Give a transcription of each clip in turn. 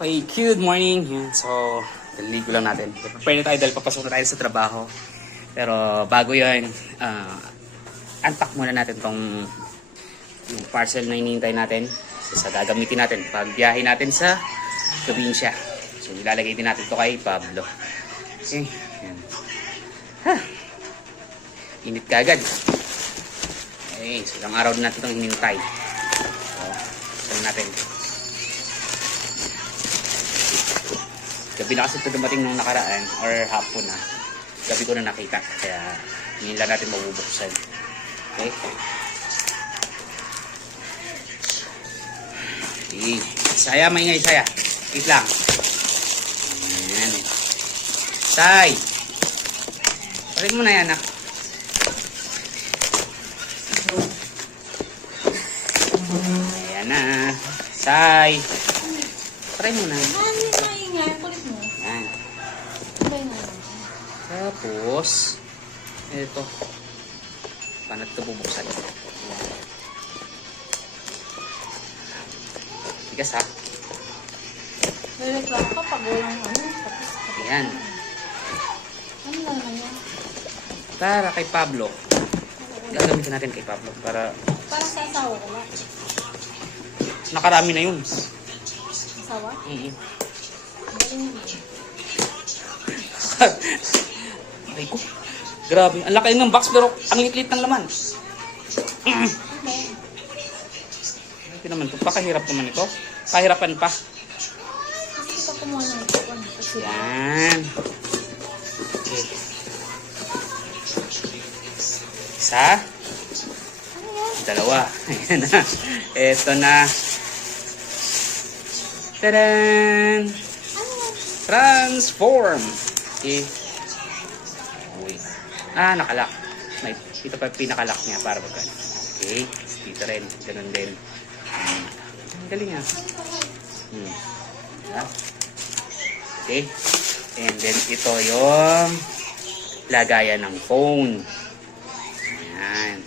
Okay, good morning. Yan. So, daligo lang natin. Prepare na tayo dahil papasok na tayo sa trabaho. Pero bago yan, unpack muna natin tong yung parcel na hinihintay natin. So, sa gagamitin natin pag biyahe natin sa probinsya. So, ilalagay din natin to kay Pablo. Okay. Yan. Ha! Init ka agad. Okay, so ilang araw din natin itong hinintay. So, saan natin. Gabi na kasi ito dumating nung nakaraan or hapon na. Gabi ko na nakita. Kaya ngayon lang natin mabubuksan. Okay? Okay. Saya, maingay, saya. Wait lang. Ayan. Say! Parin mo na yan, anak. Ayan na. Say! Parin mo na. Ayan. Tapos, ito. Paano ito bubuksan? Tigas ha? Nagreklamo ka pag walang ano. Ayan. Ano naman yan? Para kay Pablo. Gagamitin natin kay Pablo para Parang sa asawa ko lang. nakarami na yun. Asawa? Mm-hmm. Galing mo. Ay ko. Grabe. Ang laki ng box pero ang liit ng laman. Ito naman ito. Pakahirap naman ito. Kahirapan pa. Kasi kita kumuha ng ito. Yan. Okay. Isa. Ano yan? Dalawa. Ayan na. Ito na. Tadaan! Ano yan? Transform! Okay. Wait. Nakalak. May, ito pa pinakalak niya para magkan. Okay. Dito rin. Ganun din. Ang galing ah. Yeah. Okay. And then ito yung lagayan ng phone. Ayan.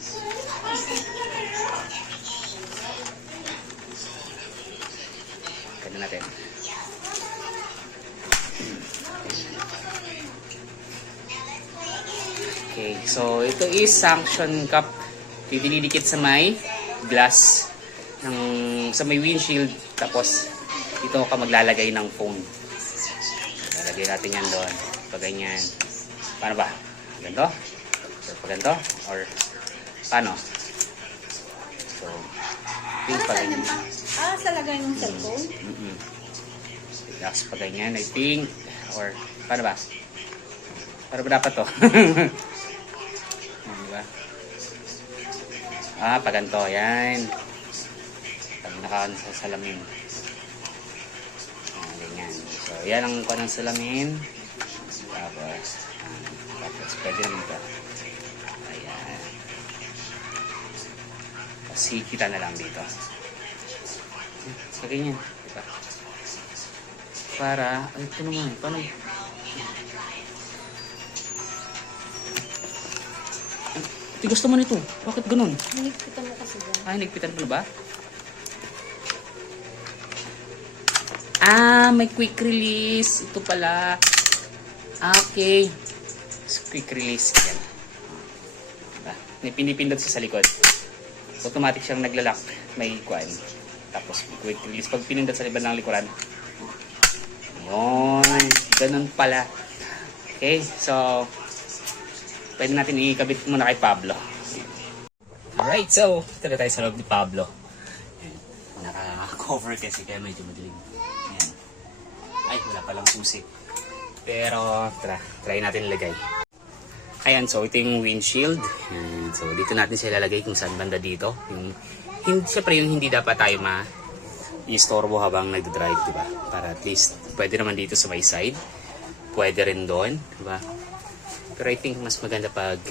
Ganun natin. Okay, so ito is suction cup. Dinidikit sa may glass ng sa may windshield, tapos ito ka maglalagay ng phone. Lalagay natin yan doon. Pag ganyan. Paano ba? Ganito? Or pag ganito? Or paano? So, yung pag ganyan. Sa lagay ng cellphone? Tapos pag ganyan, I think. Or paano ba? Paano ba dapat to? Diba? Pag ganito. Yan. Pag nakaano sa salamin. Ganyan. So, yan ang kuha ng salamin. Tapos pwede rin ito. Ayan. Kasi kita na lang dito. So, ganyan. Diba? Para, ay, ito naman. Paano? Tigas naman ito. Bakit ganun? Hinigpitan mo kasi dyan. Hinigpitan pala ba? May quick release. Ito pala. Okay. Quick release. Yan. Diba? May pinipindot sa likod. Automatic siyang naglalak. May kuwan. Tapos quick release. Pag pinindot sa libad ng likuran. Yun. Ganun pala. Okay. So, pwede natin ikabit muna kay Pablo. Alright. So, ito na tayo sa loob ni Pablo. Naka-cover kasi kaya medyo madilim. Ayan. Ay, wala palang susi. Pero, try natin ilagay. Ayan, so ito yung windshield. Ayan, so dito natin siya ilalagay kung saan banda dito. Siyempre yung hindi dapat tayo ma-istorbo habang nagdadrive, diba? Para at least, pwede naman dito sa may side. Pwede rin doon, diba? Pero I think mas maganda pag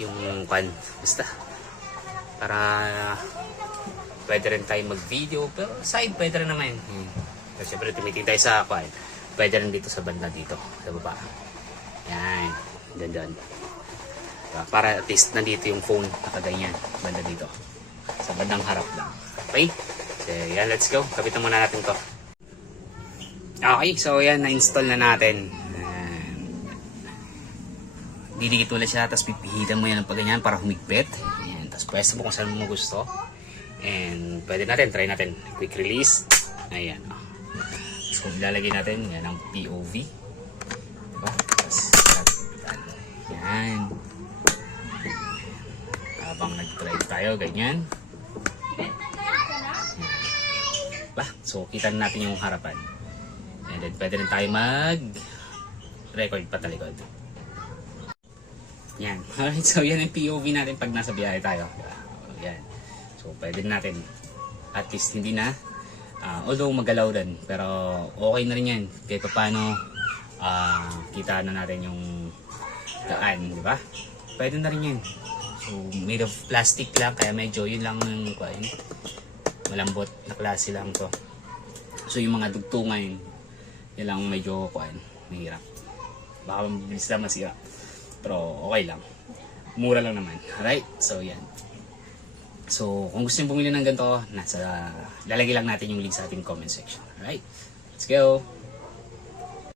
yung basta. Para pwede rin tayo mag-video. Pero side, pwede rin naman. So, siyempre tumiting tayo sa pwede rin dito sa banda dito, sa baba. Yan, dyan. Para at least nandito yung phone nakaganyan, banda dito. Sa bandang harap lang. Okay? So Okay, yan, let's go. Kapitan muna natin to. Okay, so yan, na-install na natin. Didikit ulit siya, tapos pipihitan mo yan ng pagganyan para humigpit. Ayan, tapos pwesto mo kung saan mo gusto. And pwede natin, try natin. Quick release. Ayan. So ilalagay natin, yan ang POV. Diba? Tapos, yan. Habang nag-drive tayo, ganyan. Diba? So kita natin yung harapan. And then pwede rin tayo mag-record pa talikod. Yan. Alright, so yan ang POV natin pag nasa biyahe tayo. Yan. So pwede natin. At least hindi na. Although magalaw din. Pero okay na rin yan. Kahit paano kita na natin yung daan. Di ba? Pwede na rin yan. So made of plastic lang. Kaya medyo yun lang yung malambot na klase lang to. So yung mga dugtungan yun lang medyo mahirap. Baka mabilis lang masira. Pero okay lang. Mura lang naman. Alright? So yan. So kung gusto nyo bumili ng ganito, lalagay lang natin yung link sa ating comment section. Alright? Let's go!